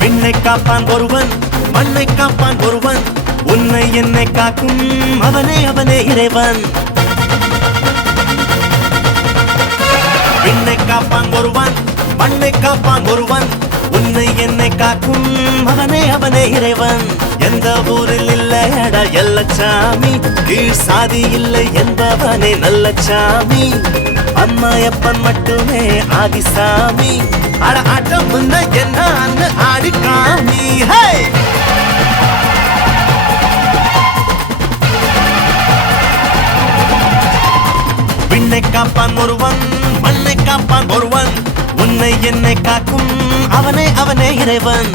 விண்ணை காப்பான் ஒருவன், மண்ணை காப்பான் ஒருவன், உன்னை என்னை காக்கும் அவனே அவனே இறைவன். விண்ணை காப்பான் ஒருவன், மண்ணை காப்பான் ஒருவன், உன்னை என்னை காக்கும் அவனே அவனே இறைவன். எந்த ஊரில் இல்லையடா எல்லச்சாமி, கீழ் சாதி இல்லை என்பவனே நல்ல சாமி. அம்மாயப்பன் மட்டுமே ஆதிசாமி, அட ஆட்டம் முன்ன என்ன ஆடி காமி. விண்ணை காப்பான் ஒருவன், மண்ணை காப்பான் ஒருவன், உன்னை என்னை காக்கும் அவனே அவனே இறைவன்.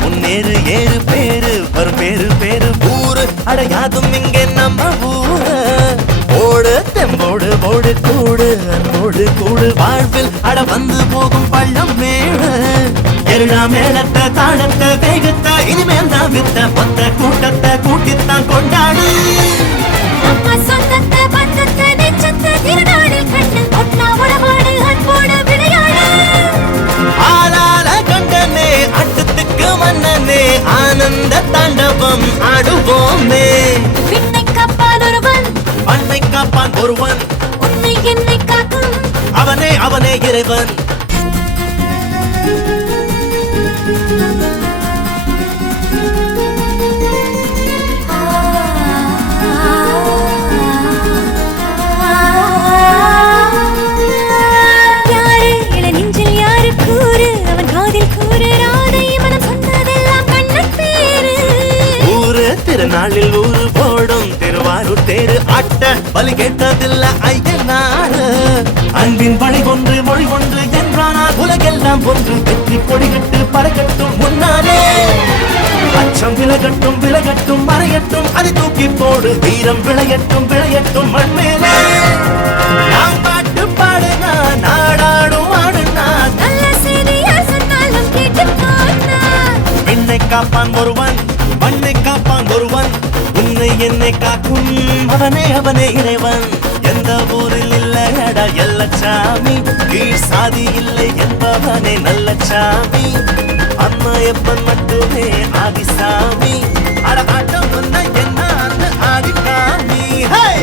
முன்னேறு ஏறு பேரு வரும் பேரு பேரு ஊரு அடையாதும் இங்கே நம்ம ஊரு. ஓடு தெம்போடு போடு கூடு அன்போடு கூடு வாழ்வில் அட வந்து போகும் பள்ளம் மேடு. எருளா மேளத்தை தாளத்தை வேகத்தை இனிமேல் தான் வித்த மொத்த கூட்டத்தை கூட்டித்தான் கொண்டாடு. ஆனந்த தாண்டவம் ஆடுவோமே. விண்ணை காப்பான் ஒருவன், மண்ணை காப்பான் ஒருவன், உன்னை என்னை காக்கும் அவனே அவனே இறைவன். யாரு இள நெஞ்சில் யாரு கூறு, அவன் காதில் கூறு ராதை மனம் சொன்னதெல்லாம் கண்ணன் பேரு. ஊரு திருநாளில் ஊரு போடும் திருவாரூர் தேரு அட்ட பலி கேட்டதில்ல ஐயனாரு. அன்பின் வழி ஒன்று மொழி ஒன்று என்றானால் உலகெல்லாம் ஒன்று. வெற்றி கொடிகட்டு பறக்கட்டும் முன்னாலே, அச்சம் விலகட்டும் விலகட்டும் மறையட்டும் அதை தூக்கி போடு. வீரம் விளையட்டும் விளையட்டும் மண்மேலே. நான் பாட்டு பாடுனா நாடாடும் ஆடுனா, நல்ல செய்தியா சொன்னாலும் கேட்டு போனா. விண்ணை காப்பான் ஒருவன், மண்ணை காப்பான் ஒருவன், உன்னை என்னை காக்கும் அவனே அவனே இறைவன். எந்த ஊரில் இல்லையடா எல்லச்சாமி, கீழ் சாதி இல்லை என்பவனே நல்ல சாமி. அம்மாயப்பன் மட்டுமே ஆதிசாமி.